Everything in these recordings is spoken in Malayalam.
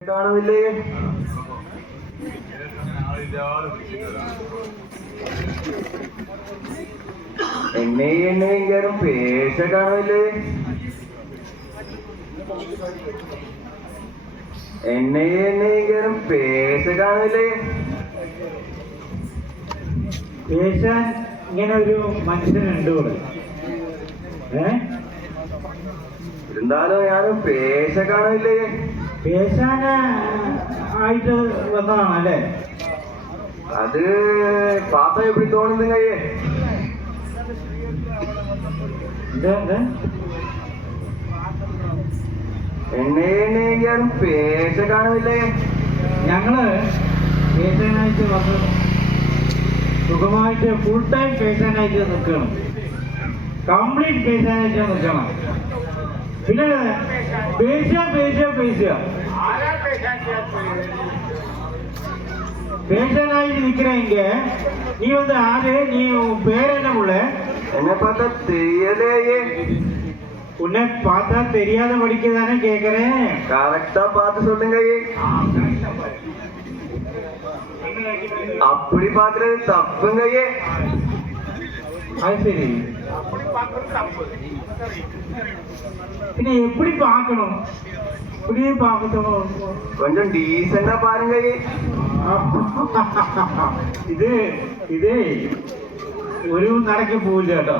കാണുന്നില്ലേ? എണ്ണയും പേശ കാണുന്നില്ലേ? എണ്ണയും പേശ കാണുന്നില്ലേ? പേശാൻ ഇങ്ങനെ ഒരു മനുഷ്യനുണ്ട് ഇവിടെ. എന്തായാലും ഞാനും പേശ കാണുന്നില്ലേ? പേശാന് ആയിട്ട് വന്നതാണ് അല്ലേ? അത് പാത്ത എപ്പി തോന്നുന്നു കയ്യേ എണ്ണയും പേശ കാണുന്നില്ലേ? ഞങ്ങള് പേശാനായിട്ട് വന്ന് സുഖമായിട്ട് ഫുൾ ടൈം പേശാനായിട്ട് നിൽക്കണം, കംപ്ലീറ്റ് പേശാനായിട്ട് നിൽക്കണം. പിന്നെ பேசானாയിട്ട് நிக்கிறீங்க. நீ வந்து ஆறு, நீ பேர் என்ன உள்ள? என்ன பார்த்தா தெரியலையே. உன்னை பார்த்தா தெரியாத படிக்கதானே கேக்குறேன். கரெக்டா பார்த்து சொல்லுங்க. அப்படி பாக்குறது தப்புங்க. அது சரி, பின்ன எப்படி பார்க்கணும்? இப்படியே பார்க்கணும், கொஞ்சம் டீசெண்டா பாருங்க. ഇത് ഇത് ഒരു നടക്ക് പോവില്ല കേട്ടോ.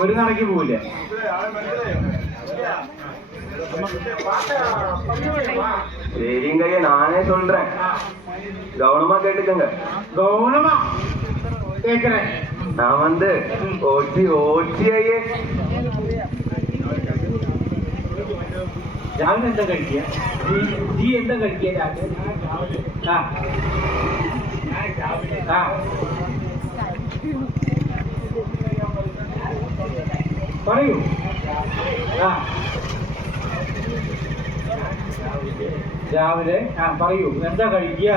ഒരു നടക്ക് പോവില്ല. சரிங்க, நானே சொல்றேன், கவனமா கேட்டுக்கங்க. கவனமா கேக்குறேன். நான் வந்து ஓச்சி ஓச்சியே. രാവിലെ എന്താ കഴിക്കുക? നീ എന്താ കഴിക്കുക രാവിലെ? പറയൂ. രാവിലെ പറയൂ, എന്താ കഴിക്കുക?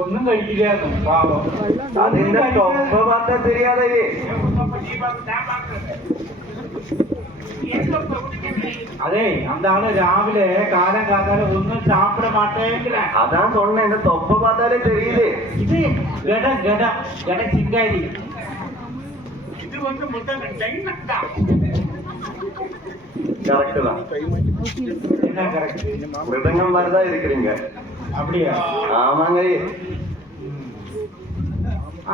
ഒന്നും കഴിക്കില്ലായിരുന്നു പാവം. അതിന്റെ തൊപ്പ പാത്ത தெரியாதே. അതെ, എന്താണ് രാവിലെ കാലം കാത്താലും ഒന്നും സാപ്പിട മാട്ടേങ്കില. അതാ சொன்னேன், എന്റെ തൊപ്പ പാത്താലേ தெரியுது. ഇത് ഗട ഗട ഗട ചിങ്കാരി. ഇത് வந்து முதல்ல டைனக்டா கரெக்ட் தான். என்ன கரெக்ட்? மிருதங்கம் மாதிரிதான் இருக்கிறீங்க. அப்படியா? ஆமாங்க.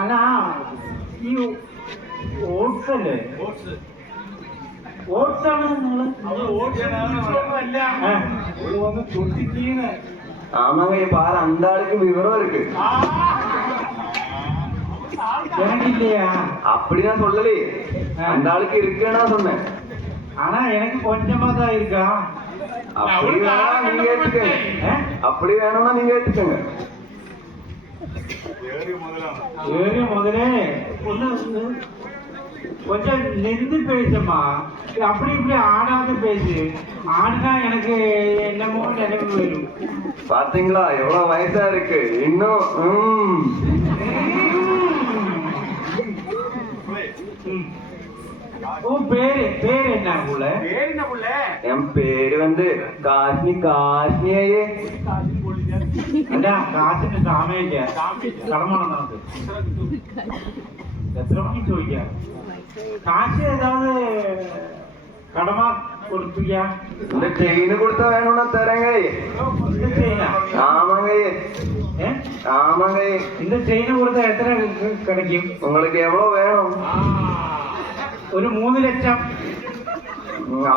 ஆனா ഈ ഓട്സ് അല്ലേ? ഓട്സ് ആണ് നിങ്ങള്? ஆமாங்க, பாரு அந்த ஆளுக்கு விவரம் இருக்கு. எனக்கு இல்லையா? அப்படிதான் சொல்லலே, அந்த ஆளுக்கு இருக்குன்னா சொன்னேன். ஆனா எனக்கு கொஞ்சமா தான் இருக்கா. அப்படி வேணா நீங்க ஏத்துக்கங்க. அப்படி வேணும்னா நீங்க ஏத்துக்கங்க. ஏறி முதலே ஒண்ணு கொஞ்சம் நின்று பேசுமா. அப்படி இப்படி ஆடாத பேசு. ஆடினா எனக்கு என்னமோ நினைவு வரும். பாத்தீங்களா எவ்வளவு வயசா இருக்கு இன்னும். பேரு என்ன உள்ள? என் பேரு வந்து காஷ்மி. காஷ்மியே എന്താ കാശിന് സാമയില്ല, കടമാണ് നമുക്ക്. എത്ര മണി ചോദിക്കാം? കാശ് ഏതാவது கடமா கொடுப்பியா? இந்த செயின் கொடுத்தா வேணும்னா தரேங்க. இந்த செயினா? ஆமாங்க. ஆமாங்க. இந்த செயின் கொடுத்தா எத்தனை கிடைக்கும்? உங்களுக்கு எவ்வளவு வேணும்? ஒரு 3 லட்சம்.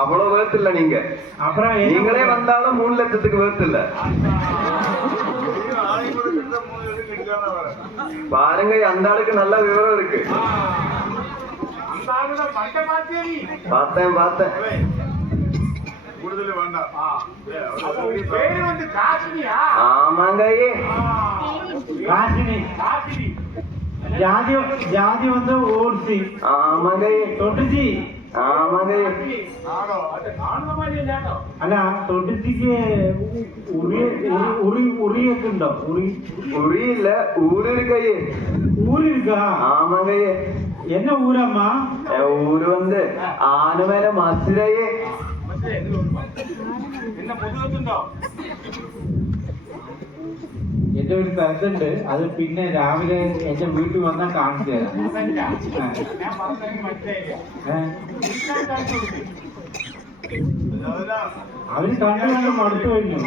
அவ்வளவு வேர்த்து இல்ல. நீங்க அப்புறம் நீங்களே வந்தாலும் 3 லட்சத்துக்கு வேர்த்து இல்ல. பாருங்க, அந்த ஆளுக்கு நல்ல விவரம் இருக்கு. பார்த்தேன் பார்த்தேன். ஆமாங்க. காசினி ஜாதி வந்து ஓடிச்சு. ஆமாங்க. தொட்டுச்சு. ആമകയെ അല്ല തൊട്ടിക്ക് ഉറിയൊക്കെ ഉണ്ടോ ഉറിയില്ല ഊരിക്കയ്യേ ഊരിരുക്കാ ആമകയെ என்ன ஊரம்மா ഊര് വന്ന് ആനമേല മസിരയെ എന്റെ ഒരു സ്ഥലത്തുണ്ട് അത് പിന്നെ രാവിലെ എന്റെ വീട്ടിൽ വന്നാൽ കാണിച്ചു തരാം അവര് കണ്ടു മടുത്തു കഴിഞ്ഞു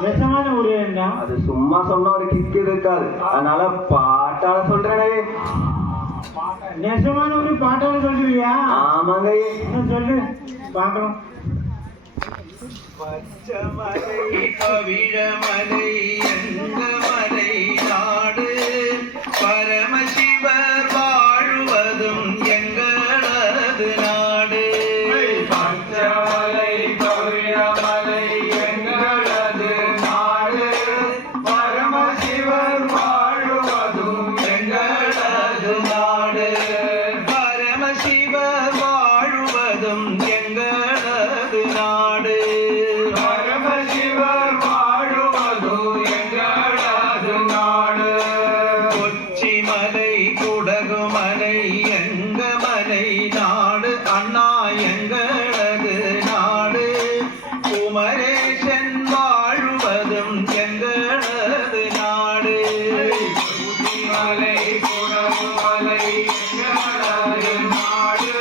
நிஜமான ஊரு என்ன அது சும்மா சொன்ன ஒரு கிக்கு இருக்காது அதனால பாட்டால சொல்றேனே நிஜமான ஒரு பாட்டால சொல்லுவியா ஆமாங்க சொல்லு பாக்கலாம் பச்சமலை பவிழமலை எங்கமலை நாடு பரமசிவர் வாழுவதும் எங்களது நாடு பச்சமலை பவிழமலை எங்களது நாடு பரமசிவர் வாழுவதும் எங்களது நாடு பரமசிவர் வாழுவதும் எங்களது நாடு பரமசிவர் வாழுவதும் எங்களது நாடு கொச்சிமலை குடகுமலை எங்கமலை நாடு அண்ணா எங்களது நாடு குமரேசன் வாழுவதும் எங்களது நாடு கொச்சிமலை குடகுமலை எங்களது நாடு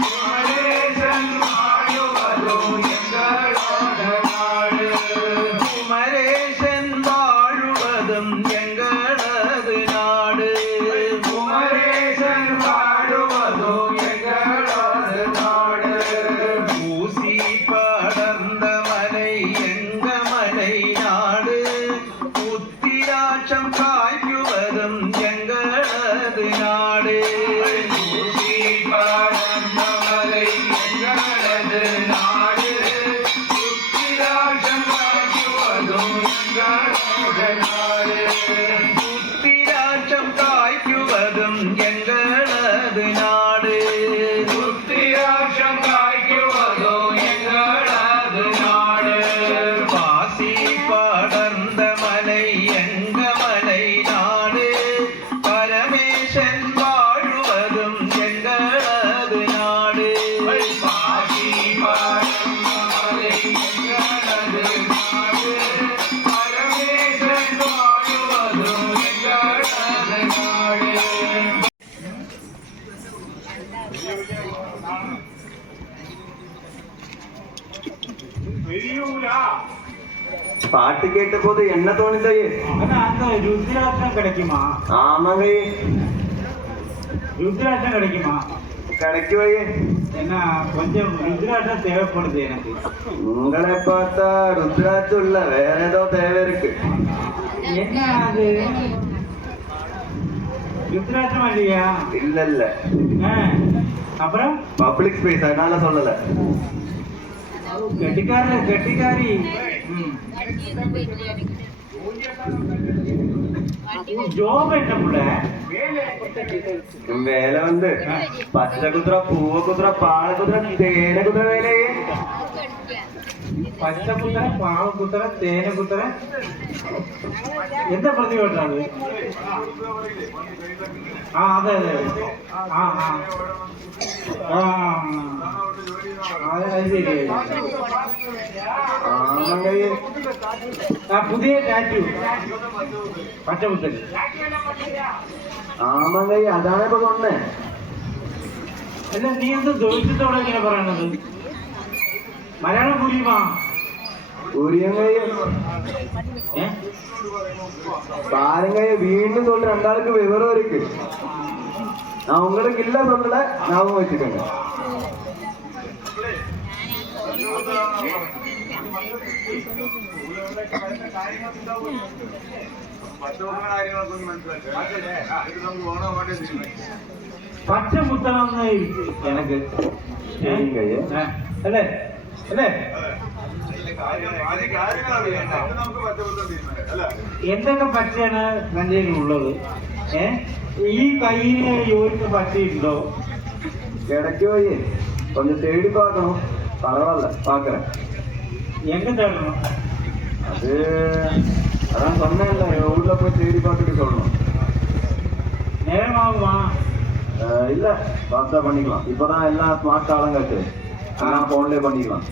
குமரேசன் வாழுவதும் எங்களது நாடு குமரேசன் வாழுவதும் எங்களது நாடு குமரேசன் வாழுவதும் எங்களது நாடு ஊசி படர்ந்த மலை எங்கமலை நாடு உத்திராட்சம் காய்க்குவதும் எங்களது நாடு ஊசி படர்ந்த மலை எங்களது நாடு உத்திராட்சம் காய்க்குவதும் எங்களது நாடு உத்திராட்சம் காய்க்குவதும் எங்களது நாடு உத்திராட்சம் காய்க்குவதும் எங்களது நாடு பாசி படர்ந்த மலை எங்கமலை நாடு பரமேசன் வாழுவதும் எங்களது நாடு பாசி படர்ந்த மலை எங்களது நாடு பரமேசன் வாழுவதும் எங்களது நாடு பாட்டு கேட்ட போது என்ன தோணுதையே ஆனா அந்த ருத்ராட்சம் கிடைக்குமா ஆமாங்க ருத்ராட்சம் கிடைக்குமா கிடைக்குவையே ஏன்னா கொஞ்சம் ருத்ராட்சம் தேவைப்படுது எனக்கு உங்களை பார்த்தா ருத்ராட்சம் இல்ல வேற ஏதோ தேவை இருக்கு என்ன அது ருத்ராட்சம் இல்லையா இல்ல இல்ல ஆ, அப்புறம் பப்ளிக் ஸ்பேஸ் அதனால சொல்லல கெட்டிக்காரி ஜோப் என்ன புள்ள வேலை வந்து பச்சை குதிரை பூவ குதிரை பால குதிரை தேன குதிரை வேலையே பச்சை குதிரை பாவ குதிரை தேன குதிரை எந்த பிரதி வெட்டுறாரு അതെ അതെ അത് ശരി പുതിയ ടാറ്റു പച്ചമുത്തൽ ആമങ്കൈ അതാണ് ഇപ്പൊ കൊണ്ടേ അല്ല നീ എന്ത് ദ്വേഷത്തോടെ ഇങ്ങനെ പറയണത് മലയാളം പുരിയുമാ ഉരിയങ്കൈ பாருங்க வீண்டும் சொல்ற ரெண்டாளுக்கு விவரம் இருக்கு நான் உங்களுக்கு இல்ல சொல்லல ஞாபகம் வச்சுக்கோங்க பச்சை முத்தனம் எனக்கு சரிங்க അല്ലേ അല്ലേ എന്തൊക്കെ പച്ചയാണ് നഞ്ചയിലുള്ളത്? ഈ കയ്യിന് യോജിച്ച പച്ചയുണ്ടോ? ഇടയ്ക്ക് പോയി கொஞ்சம் தேடி பார்க்கணும். பரவாயில்ல பார்க்குறேன். எங்க தேடணும்? அது அதான் சொன்னேன்ல, ஊர்ல போய் தேடி பார்த்துட்டு சொல்லணும். நேரமாகுமா? இல்ல பார்த்தா பண்ணிக்கலாம். இப்பதான் எல்லாம் ஸ்மார்ட் ஆளுங்காச்சு, நான் போன்லயே பண்ணிக்கலாம்.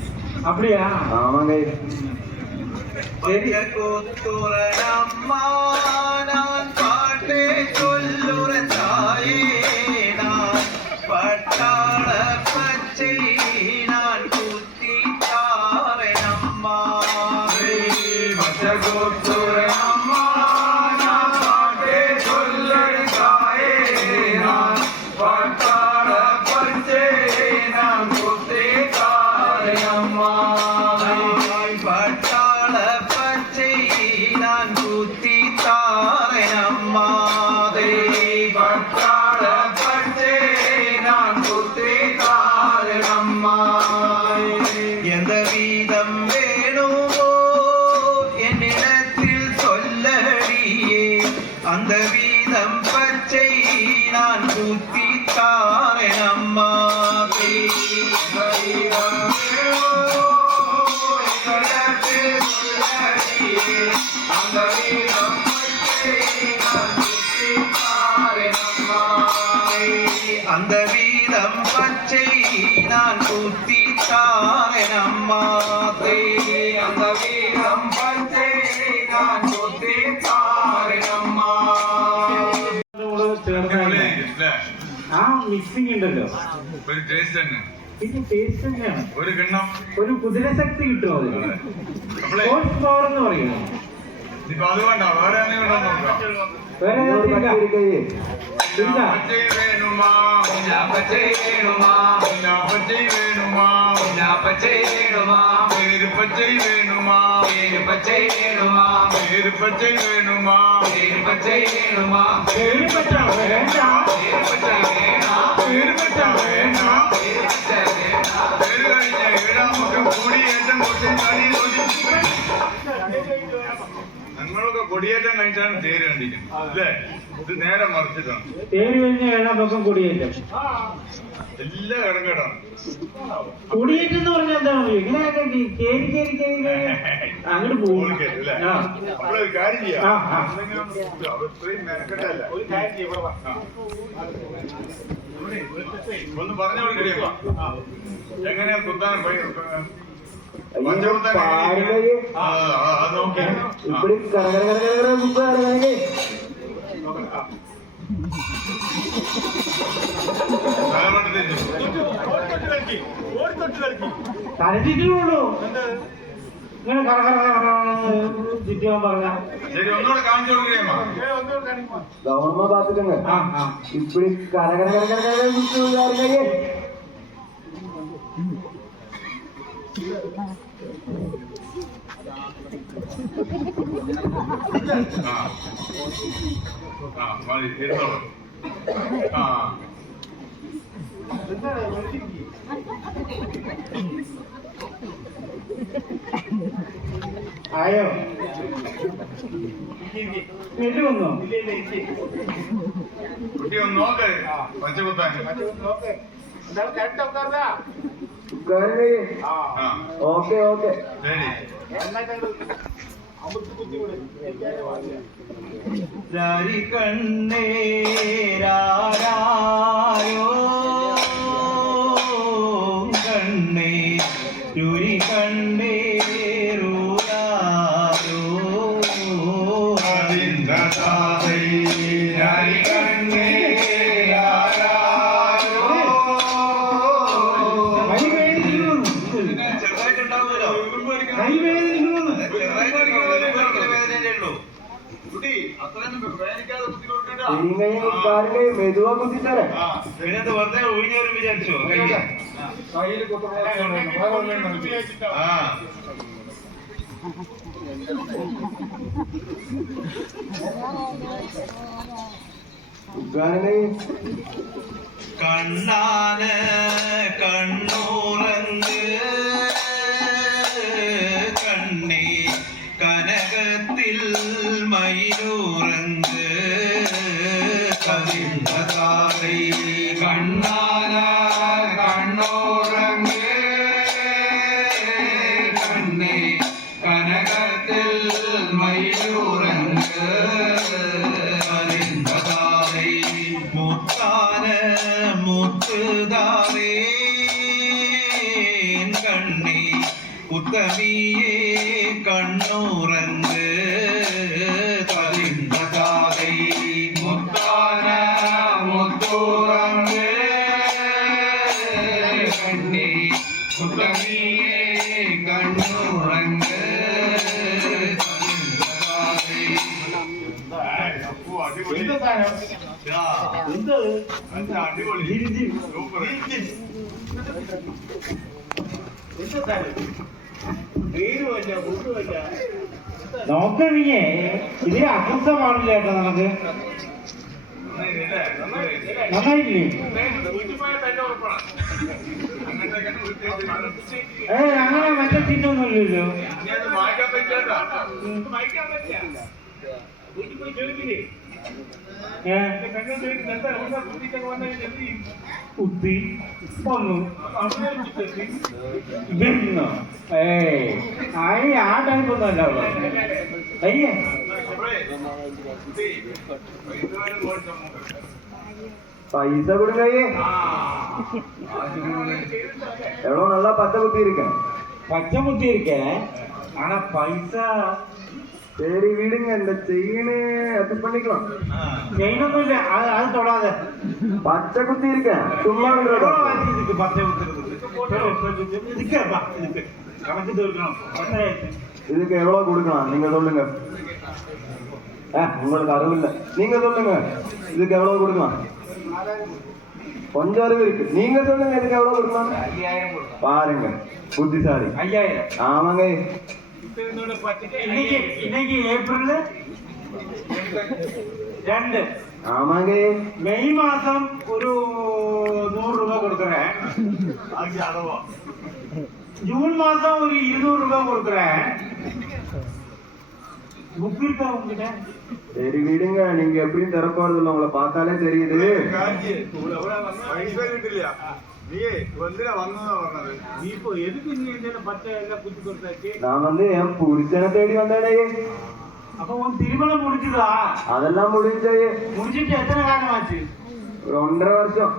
அப்படியா? ஆமாங்க. சரி. எந்த வீதம் வேணுமோ என்னிடத்தில் சொல்லடியே, அந்த வீதம் பச்சை நான் குத்தி தாரேன் அம்மா. அந்த வீதம் பச்சை நான் குத்தி தாரேன் அம்மா. அந்த வீதம் பச்சை நான் குத்தி தாரேன் அம்மா. ആ മിക്സിംഗ് ഉണ്ടല്ലോ, ഒരു ടേസ്റ്റ് തന്നെ, ഇത് ടേസ്റ്റ് തന്നെയാണ്. ഒരു കിണ്ണം ഒരു കുതിരശക്തി കിട്ടും അതിന്. ഹോഴ്സ് പവർ എന്ന് പറയുന്നത്. ഇപ്പൊ അത് വേണ്ട, വേറെ എന്തെങ്കിലും നോക്കാം. വേറെ ഇല്ല. പച്ചൈ വേണുമാ, പച്ചൈ വേണുമാ, പച്ചൈ വേണുമാ, പച്ചൈ വേണുമാ, പേര് പച്ചൈ വേണുമാ, പേര് പച്ചൈ വേണുമാ, പേര് പച്ചൈ വേണുമാ, പേര് പച്ചൈ വേണുമാ, പേര് പച്ച വേണ്ട, പേര് പച്ച വേണ, പേര് പച്ച വേണ, പേര് പച്ച വേണ. പേര് കഴിഞ്ഞ ഏഴാമത്തെ കൊടിയേറ്റം കൊട്ടി തടി ഞങ്ങളൊക്കെ കൊടിയേറ്റം കഴിഞ്ഞിട്ടാണ് തേര് കണ്ടിരിക്കുന്നത് അല്ലേ? ഇത് നേരെ മറിച്ചിട്ടാണ്. തേര് കഴിഞ്ഞ ഏഴാം പക്കം കൊടിയേറ്റം. എല്ലാ കിടക്കേടാണ്. കൊടിയേറ്റം എന്ന് പറഞ്ഞാൽ എന്താണ്? ഇങ്ങനെയൊക്കെ കേരി കേരി കേരി അങ്ങോട്ട് പോകും. അപ്പോഴൊരു കാര്യം ചെയ്യാം, ഇത്രയും മെനക്കെട്ടല്ല, ഒരു കാര്യം ചെയ്യാം. ഒന്ന് പറഞ്ഞു കൊടുക്കണ എങ്ങനെയാ കുത്താൻ നോക്കി இப்படி கரகர തലച്ചിട്ടുള്ളൂ. ഇങ്ങനെ കറകര ചുറ്റിയാൻ പറഞ്ഞ ശരി, ഒന്നുകൂടെ കാണിച്ചു കൊടുക്കുകയമ്മ. கவனமா பாத்துக்கோங்க. இப்படி கரகர മതി, ഇരുന്നോളൂ. ആയോ? നെല്ല് വന്നോ? കുട്ടി ഒന്ന് നോക്ക്, പച്ച കുത്താൻ. ഓക്കെ ഓക്കെ ശരി. കണ്ണേരായോ കണ്ണേ ചുരി കണ്ണേരൂരായോ അതിന്ദാതൈ കണ്ണേ മെതുവാ കുത്തിത്തരാം. പിന്നത് വെറുതെ ഒഴിഞ്ഞൊരു വിചാരിച്ചോ? കണ്ണാന് കണ്ണൂറന്ന് உத்தமியே கண்ணுறங்கு தவிர்ந்த காதை முத்தான முத்தூரங்கு கண்ணே உத்தமியே கண்ணுறங்கு தவிர்ந்த காதை. എന്ത് സാധനം? എന്ത്? ജിരിജി. എന്ത് സാധനം? വീടുമല്ല ഫുഡുമല്ല. നോക്ക നീയേ ഇതിന് അസ്വസ്ഥമാണില്ല കേട്ടോ നമുക്ക്. നന്നായിട്ടില്ലേ? അങ്ങനെ മറ്റേ ചിഹ്നമൊന്നുമില്ലല്ലോ. കുത്തി വന്നു ഇന്നോ ആ ടൈപ്പൊന്നും അല്ല അവിടെ അയ്യേ പൈസ കൊടുക്കയ്യേ എവ്വളോ നല്ല പച്ച കുത്തി ഇരിക്കேன் பச்சை முத்தி இருக்கேன் ஆனா பைசா சரி விடுங்க இந்த செயினு அட்ஜஸ்ட் பண்ணிக்கலாம் செயினொന്നും இல்ல அது தொடாத பச்சை குத்தி இருக்கேன் சும்மா இதுக்கு பச்சை குத்துறது இதுக்கேப்பா இதுக்கு கணக்கு இருக்கணும் இதுக்கு எவ்வளவு கொடுக்கலாம் நீங்க சொல்லுங்க உங்களுக்கு அறிவு இல்ல நீங்க சொல்லுங்க இதுக்கு எவ்வளவு கொடுக்கலாம் கொஞ்சம் அறிவு இருக்கு நீங்க சொல்லுங்க இதுக்கு எவ்வளவு கொடுக்கலாம் 5000 பாருங்க புத்திசாலி 5000 ஆமாங்க இன்னைக்கு ஏப்ரல் 2 ஆமாங்க മെയ് മാസം ഒരു 100 രൂപ കൊടുക്കறேன் ஜூன் மாசம் ஒரு 200 ரூபாய் கொடுக்கறேன் புக் இருக்கா உங்ககிட்ட சரி விடுங்க நீங்க எப்படியும் தர போறது இல்ல உங்களை பார்த்தாலே தெரியுது நான் வந்து என் புருஷனை தேடி வந்தேனே அப்ப உன் திருமணம் முடிச்சுதா அதெல்லாம் முடிஞ்சு முடிச்சிட்டு எத்தனை காலம் ஆச்சு 1.5 வருஷம்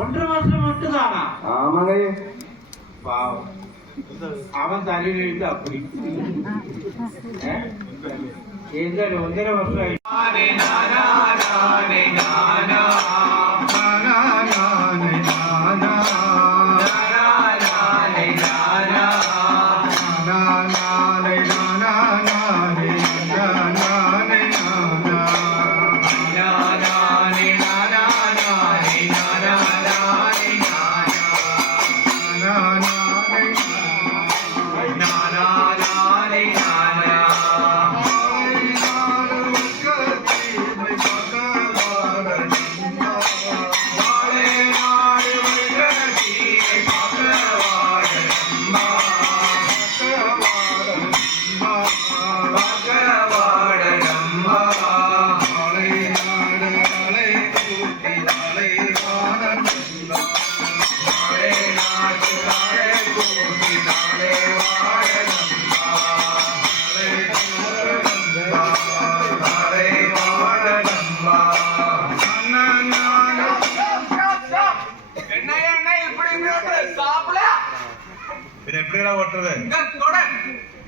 1.5 வருஷம் மட்டும் தானா ஆமாங்க பாவம் அவன் தலையில இருந்து அப்படி എന്തായാലും 1.5 വർഷമായി പിന്നെ എപ്പോഴാ ഓട്ടത്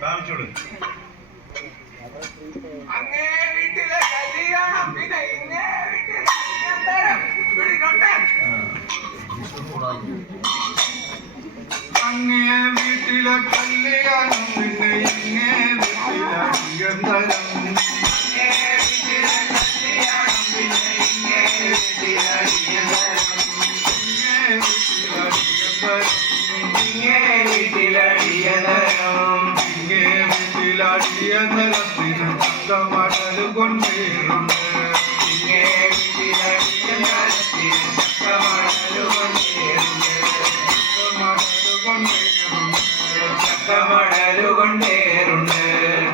കാണിച്ചോളൂ അങ്ങേ വീട്ടിലെ കല്യാണം പിന്നെ ഇങ്ങേ വീട്ടിലെ കല്യാണം പിടികൊണ്ടേ അങ്ങേ വീട്ടിലെ കല്യാണം പിന്നെ ഇങ്ങേ വീട്ടിലെ അയ്യന്തരം അങ്ങേ വീട്ടിലെ കല്യാണം പിന്നെ ഇങ്ങേ വീട്ടിലെ അയ്യന്തരം ഇങ്ങേ വീട്ടിലെ അയ്യന്തരം ഇങ്ങേ വീട്ടിലെ അടിയന്തരത്തിന് ചക്കമടല് കൊണ്ടേറുണ്ട് ഇങ്ങേ വീട്ടിലെ അയ്യന്തരത്തിന് ചക്കമടല് കൊണ്ടേറുണ്ട് ചക്കമടല് കൊണ്ടേറുണ്ട്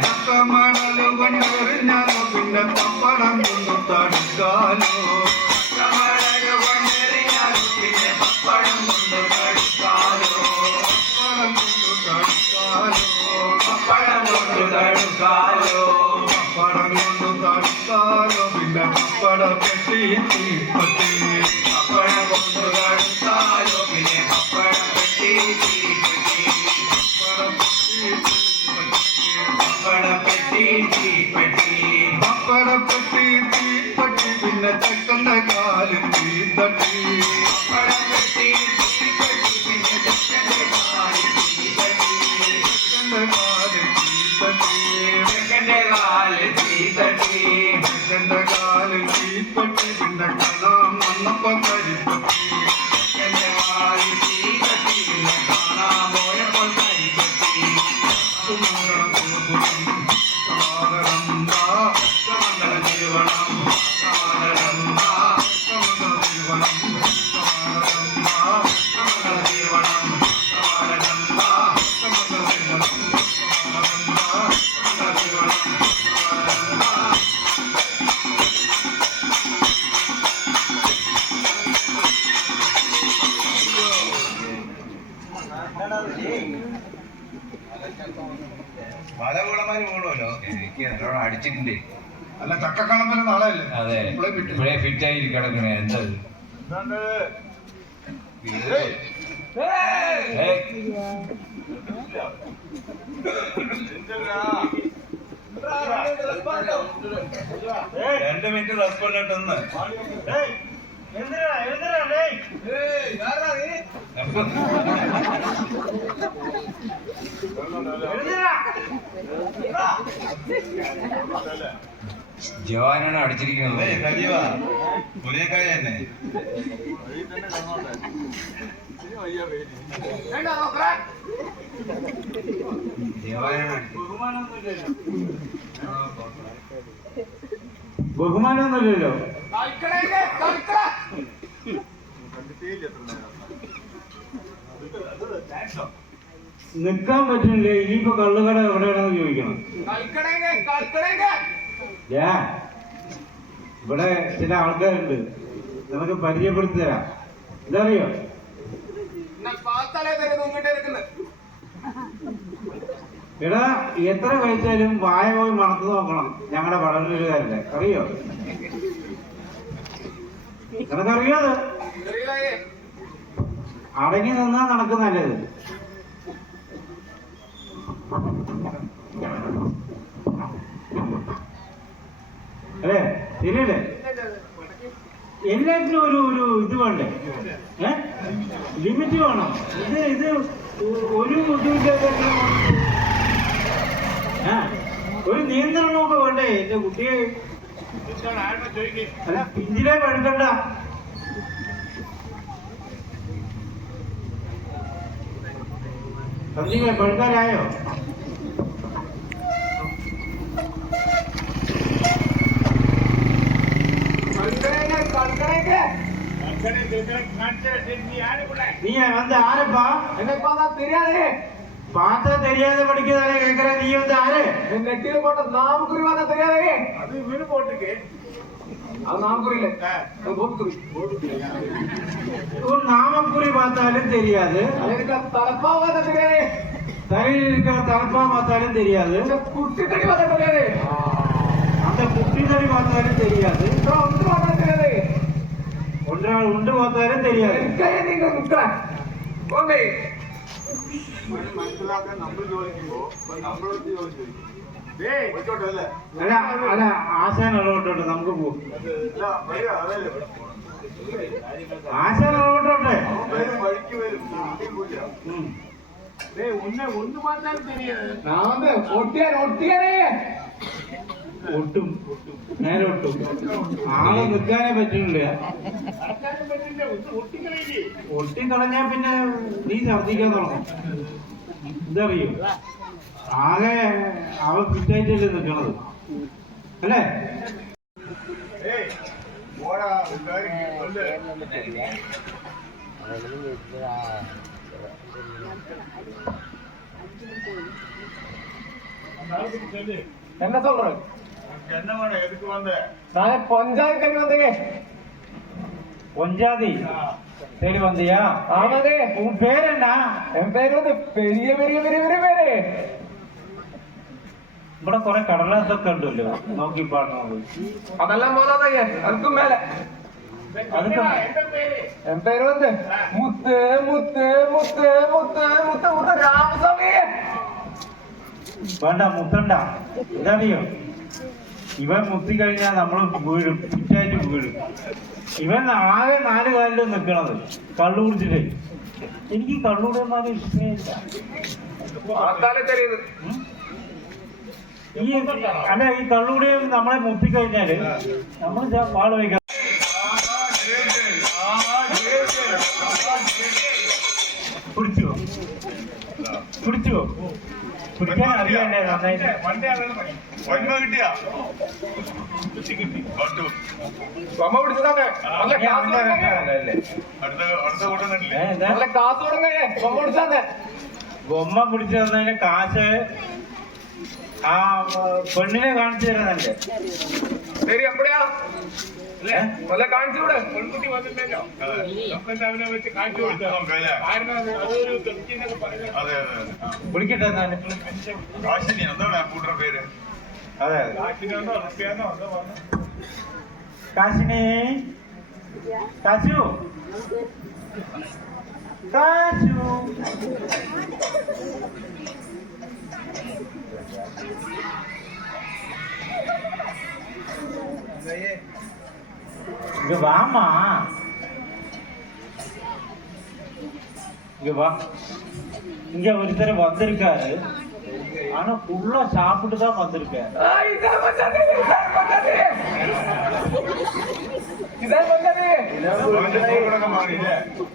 ചക്കമടല് കൊണ്ടെറിഞ്ഞാലോ പിന്നെ പപ്പടം കൊണ്ടു തടുക്കാലോ ചക്കമടല് കൊണ്ടെറിഞ്ഞാലോ പിന്നെ പപ്പടം കൊണ്ട് തടുക്കാലോ പപ്പടം കൊണ്ടു തടുക്കാലോ പപ്പടം കൊണ്ട് തടുക്കാലോ പിന്നെ പപ്പട പെട്ടി തീപ്പട്ടി പപ്പടം കൊണ്ട് തടുക്കാലോ പിന്നെ പപ്പട പെട്ടി തീപ്പെട്ടി പപ്പട ചെക്കൻ്റെ കാലിൽ തീത്തട്ടി ചെക്കൻ്റെ കാലിൽ തീപ്പട്ടി പിന്നെ കാണാൻ വന്നപ്പോ കരിപ്പട്ടി ചെക്കൻ്റെ കാലിൽ തീത്തട്ടി പിന്നെ കാണാൻ പോയപ്പോൾ കരിപ്പട്ടി മംഗള തിരുവണം പല കൂടന്മാര് പോകണമല്ലോ എനിക്ക് നല്ലോണം അടിച്ചിട്ടുണ്ട്. അല്ല ചക്കക്കളമ്പല നാളെയല്ലേ അതെ ഇപ്പോഴേ ഫിറ്റായി കിടക്കണേ എന്താ രണ്ട് മിനിറ്റ് റെസ്പോണ്ട് ഇട്ടൊന്ന് ജവാനാണ് അടിച്ചിരിക്കുന്നത്. പുലിയക്കായ തന്നെ ബഹുമാനമൊന്നുമില്ലല്ലോ. നിക്കാൻ പറ്റുന്നില്ലേ? ഇനിയിപ്പോ കള്ളുകട എവിടെയാണെന്ന് ചോദിക്കണം. ഇവിടെ ചില ആൾക്കാരുണ്ട്, നിനക്ക് പരിചയപ്പെടുത്തി തരാം. എന്താ അറിയോ? എടാ, എത്ര കഴിച്ചാലും വായ പോയി മണത്ത് നോക്കണം. ഞങ്ങളുടെ പഠനക്കാരല്ലേ, അറിയോ? നിനക്കറിയാതെ അടങ്ങി നിന്നാ നടക്ക് നല്ലത്. അല്ലേ? ശരിയല്ലേ? എല്ലാത്തിനും ഒരു ഒരു ഇത് വേണ്ടേ? ലിമിറ്റ് വേണം. ഇത് ഒരു ബുദ്ധിമുട്ടില്ല. ഒരു നിയന്ത്രണമൊക്കെ വേണ്ടേ എന്റെ കുട്ടിയെ? അല്ല, പിഞ്ചിലെ പഴുക്കണ്ട. സന്ദീപേ, പഴുക്കാരായോ? நீ வந்து ஆறுப்பா? என்னப்பா தான் தெரியாது. பார்த்தா தெரியாத படிக்கிறதாலே கேட்கிற. நீ வந்து ஆறு? நெட்டில போட்ட நாமக்குறி பார்த்தா தெரியாது. அது வீடு போட்டுக்கு அது நாமக்குறி இல்ல, போட்டுக்குறி. ஒரு நாமக்குறி பார்த்தாலும் தெரியாது. அதுக்கு தலப்பா பார்த்தா தெரியாது. தலையில் இருக்கிற தலப்பா பார்த்தாலும் தெரியாது. குட்டி தடி பார்த்தா தெரியாது. அந்த குட்டி தடி பார்த்தாலும் தெரியாது. ஒன்று பார்த்தா தெரியாது. ஒன்றால் உண்டு பார்த்தாலும் தெரியாது. நீங்க போங்க. മനസ്സിലാക്കാൻ നമ്മൾ ചോദിക്കുമ്പോ നമ്മളോട് ചോദിക്കും അല്ല അല്ല, ആശാൻ ഇടപെട്ടോട്ടെ, നമുക്ക് പോകും. ആശാൻ ഇടപെട്ടോട്ടെ. വഴിക്ക് വരും ഒന്ന് പറഞ്ഞാൽ தெரியாது. ഒട്ടും നേരെ ഒട്ടും ആളെ നിൽക്കാനേ പറ്റില്ല. ഒട്ടിക്കളഞ്ഞാ പിന്നെ നീ ഛർദിക്കാൻ തുടങ്ങും. ഇതറിയോ? ആകെ അവൾ ഫിറ്റായിട്ടല്ലേ നിൽക്കണത്, അല്ലേ? என்ன சொல்றேன்? என்ன வேணும்? எதுக்கு வந்த? நான் பஞ்சாயத்து வந்தேங்க. பொஞ்சாதி தேடி வந்தியா? ஆமாங்க. உன் பேர் என்ன? என் பேர் வந்து பெரிய பெரிய பெரிய பெரிய பேரு. ഇവിടെ കുറെ കടലാസൊക്കെ ഉണ്ടല്ലോ, നോക്കി പാടണത്. அதெல்லாம் போதாதாங்க, அதுக்கும் மேல. என் பேர் வந்து முத்து முத்து முத்து முத்து முத்து முத்து ராமசாமி. വേണ്ട, മുത്തണ്ട. ഇതറിയോ? ഇവൻ മുത്തി കഴിഞ്ഞാൽ നമ്മൾ വീഴും, ഫിറ്റായിട്ട് വീഴും. ഇവൻ ആകെ 4 കാലിലും നിൽക്കണത് കള്ളു കുടിച്ചിട്ട്. എനിക്ക് കള്ളുകൂടെമാരെ ഇഷ്ടമേ ഇല്ല. ഈ അല്ല ഈ കള്ളുകൂടിയും നമ്മളെ മുത്തിക്കഴിഞ്ഞാല് നമ്മൾ വാള് വയ്ക്കാം. പിടിച്ചോ പിടിച്ചോ പിടിക്കാൻ അറിയണ്ടേ നന്നായിട്ട്. കിട്ടിയാ ബൊമ്മ പിടിച്ചു തന്നതിന് കാശ് ആ പെണ്ണിനെ കാണിച്ചു തരുന്നുണ്ട്. ശരി എപ്പടിയാ വല്ല കാണിച്ചൂടെ? പെൺകുട്ടി വന്നില്ലല്ലോ, അവനെ വെച്ച് കാണിച്ചു കൊടുത്തു. അതെ അതെ വിളിക്കട്ടെ എന്നാല്. കാശിനി എന്താണ് ആ കൂട്ടരുടെ പേര്? അതെ കാശിനിയാണോ റഷ്യാനോ അതോ വന്നു? കാശിനി കാശു കാശു இங்க வாமா, இங்க வா. இங்க ஒருத்தர் வந்திருக்காரு, ஆனா ஃபுல்லா சாப்பிட்டு தான் வந்திருக்காரு.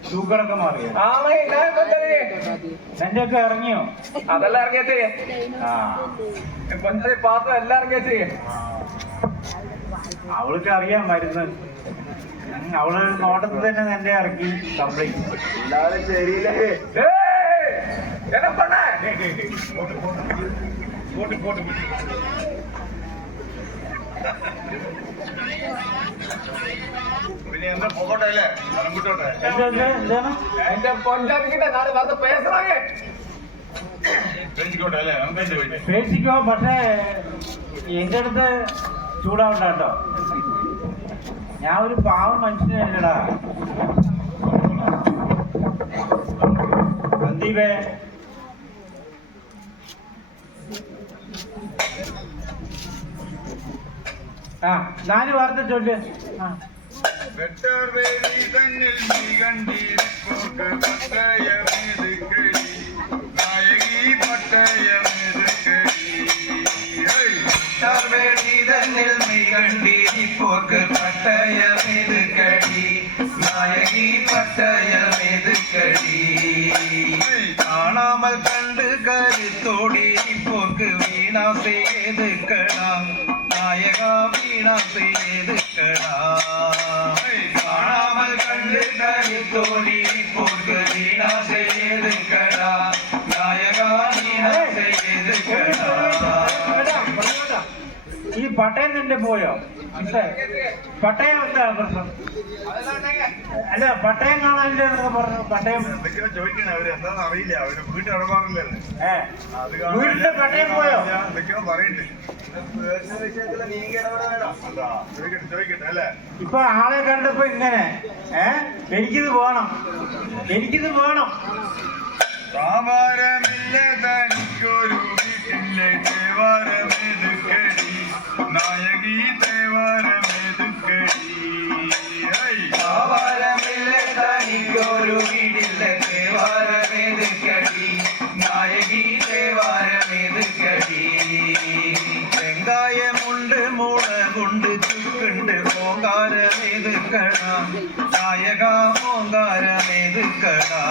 സൂക്കറൊക്കെ മാറിയോ? എന്റെ ഒക്കെ ഇറങ്ങിയോ? അതെല്ലാം ഇറങ്ങിയേ ആ പാത്രം എല്ലാം ഇറങ്ങിയേ. അവൾക്ക് അറിയാൻ മരുന്ന്. അവള് നോട്ടത്തിൽ തന്നെ എന്നെ ഇറക്കി കംപ്ലീറ്റ്. എല്ലാവരും ശരിയില്ലേ? പിന്നെ എന്താ പോകട്ടെ അല്ലേ? മരം കിട്ടോട്ടെ. എന്താണ് എന്റെ പൊഞ്ചാക്കിട്ട് ഞാൻ വന്ന് പേസണേ. പേശിക്കോട്ടെ അല്ലേ? നമുക്ക് എന്റെ വീട്ടിൽ പേശിക്കോ, പക്ഷേ എന്റെ അടുത്ത് ചൂടാവണ്ട കേട്ടോ. ഞാൻ ഒരു പാവം മനുഷ്യനല്ലടാ സന്ദീപേ. ആ 4 വാർത്ത ചൊല്ല്. ആ വെട്ടർവേലി തന്നിൽ നീ കണ്ടിരിപ്പുണ്ട് പട്ടയമേതുക്കടി, നായകി പട്ടയമേതുക്കടി. വെട്ടർവേലി തന്നിൽ നീ കണ്ടിരിപ്പോർക്ക് പട്ടയമേതുക്കടി, നായകി പട്ടയമേതുക്കടി. കാണാമൽ കണ്ട് കരുത്തോടിരിപ്പോർക്ക് വീണ സേതുക്കടാം, നായക വീണ സേതുക്കടാ. കാണാമൽ കണ്ട് കരുത്തോടിരിപ്പോർക്ക് വീണ സേതുക്കടാ, നായക വീണ സേതുക്കടാ. ഈ പട്ടയം നിന്റെ പോയോ? പട്ടയം എന്താ പ്രശ്നം? അല്ല പട്ടയം കാണാനില്ല എന്നൊക്കെ പറഞ്ഞു. പട്ടയം എന്തൊക്കെയാ ചോദിക്കണേ? അവര് എന്താന്ന് അറിയില്ല, അവര് വീട്ടിൽ ഇടപാടില്ലല്ലോ. അത് വീടിന്റെ പട്ടയം പോയോ? എന്തൊക്കെയോ പറയണ്ടേ. വിഷയത്തില് നീங்க ഇടപെടാ. അതാ ചോദിക്കട്ടെ അല്ലേ? ഇപ്പൊ ആളെ കണ്ടപ്പോ ഇങ്ങനെ എനിക്കിത് വേണം, എനിക്കിത് വേണം. താവാരമില്ല തനിക്കൊരു വീട്ടിലെ തേവാരമേതുക്കടി, നായകി തേവാരമേതുക്കടി. താവാരമില്ല തനിക്കൊരു വീടില്ല തേവാരമേതുക്കടി, നായകി തേവാരമേതുക്കടി. വെങ്കായമുണ്ട് മുളകുണ്ട് ചുക്കുണ്ട് ഓങ്കാരമേതുക്കടാ, നായക ഓങ്കാരമേതുക്കടാ.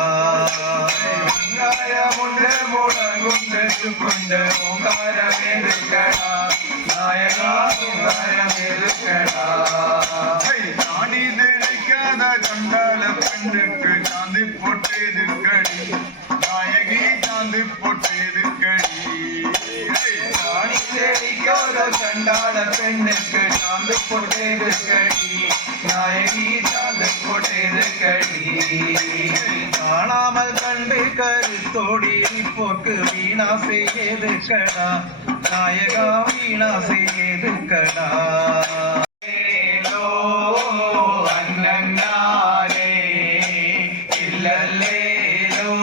വെങ്കായമുണ്ട് മുളകുണ്ട് ചുക്കുണ്ട് ഓങ്കാരമേതുക്കടാ, നായക ഓങ്കാരമേതുക്കടാ. നാടി തെളിക്കാത കണ്ടാല പെണ്ണുക്ക് ചാന്തി പൊട്ടേതുക്കടി, നായകി ചാന്തി പൊട്ടേതുക്കടി. കാണിച്ചേരിക്കോരോ ചണ്ടാള പെണ്ണുക്ക് ചാന്ത് പൊട്ടേതുക്കടി, നായകി ചാന്ത് പൊട്ടേതുക്കടി. കാണാമൽ കണ്ട് കരുത്തോടി പോർക്ക് വീണ സേതുക്കടാ, നായക വീണ സേതുക്കടാ. അന്നന്നാരേ ഇല്ലല്ലേലോ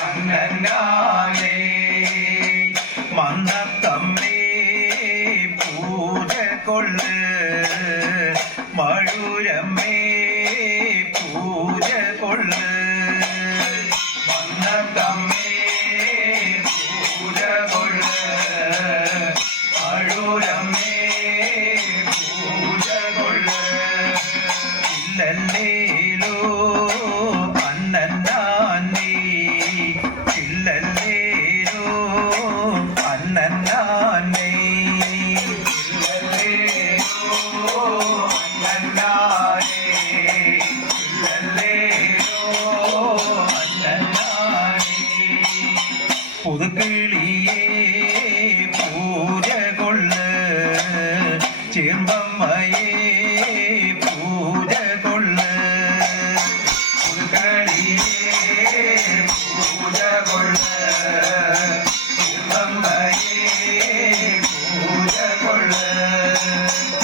അന്നന്നാരേ. മന്നത്തമ്മേ പൂജ കൊള്ള്, മഴൂരമ്മേ പൂജ കൊള്ള്. മന്നത്തമ്മേ പുൽക്കളിയേ പൂജ കൊള്ള് ചെമ്പമ്മയേ പൂജ കൊള്ള് പുൽക്കളിയേ പൂജ കൊള്ള് ചെമ്പമ്മയേ പൂജ കൊള്ള്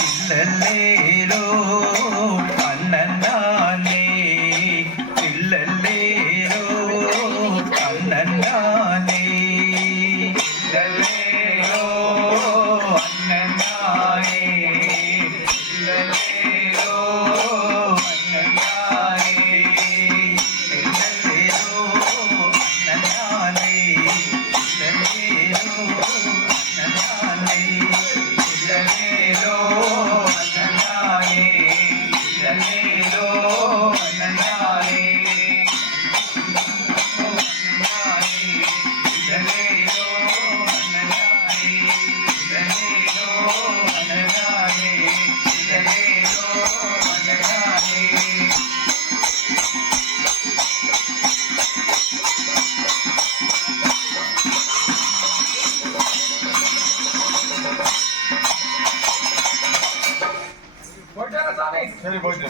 ഇല്ലല്ലേലോ അണ്ണനാനേ ഇല്ലല്ലേലോ അണ്ണനാനേ ഇല്ലല്ലേലോ അണ്ണനാനേ ഇല്ലല്ലേലോ അണ്ണനാനേ ഇല്ലല്ലേലോ അണ്ണനാനേ ഇല്ലല്ലേലോ അണ്ണനാനേ ഇല്ലല്ലേലോ അണ്ണനാനേ ഇല്ലല്ലേലോ അണ്ണനാനേ ശരി പോയിട്ട്